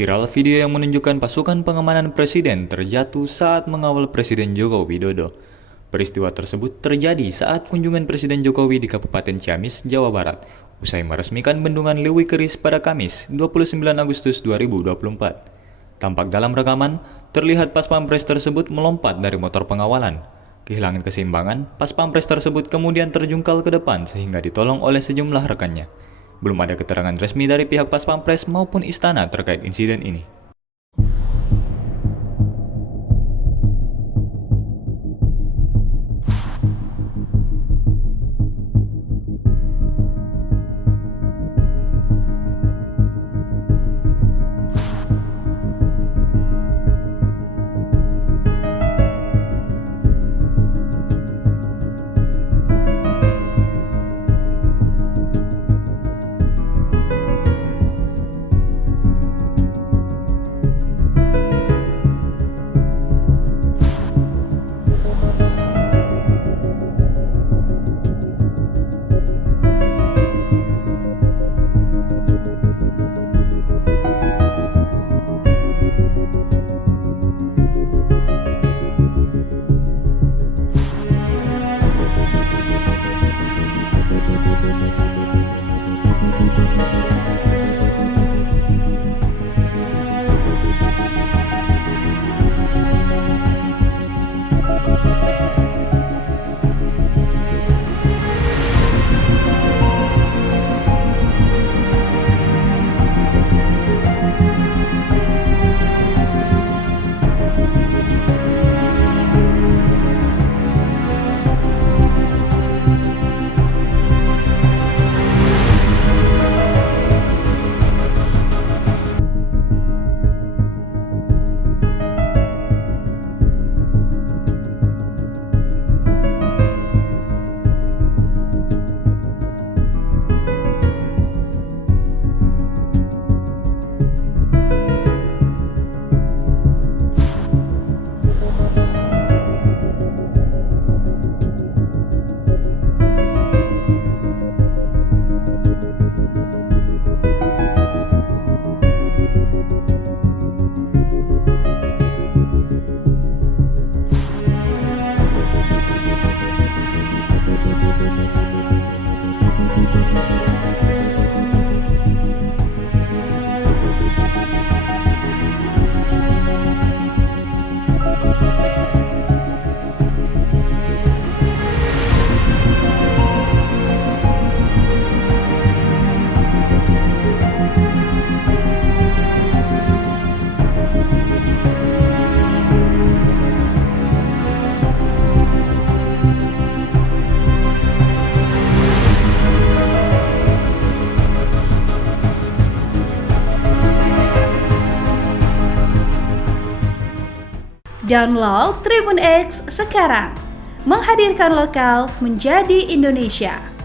Viral video yang menunjukkan pasukan pengamanan presiden terjatuh saat mengawal Presiden Joko Widodo. Peristiwa tersebut terjadi saat kunjungan Presiden Jokowi di Kabupaten Ciamis, Jawa Barat, usai meresmikan bendungan Lewi Keris pada Kamis, 29 Agustus 2024. Tampak dalam rekaman, terlihat pas pampres tersebut melompat dari motor pengawalan. Kehilangan keseimbangan, pas pampres tersebut kemudian terjungkal ke depan sehingga ditolong oleh sejumlah rekannya. Belum ada keterangan resmi dari pihak Pas Pampres maupun istana terkait insiden ini. Download Tribun X sekarang, menghadirkan lokal menjadi Indonesia.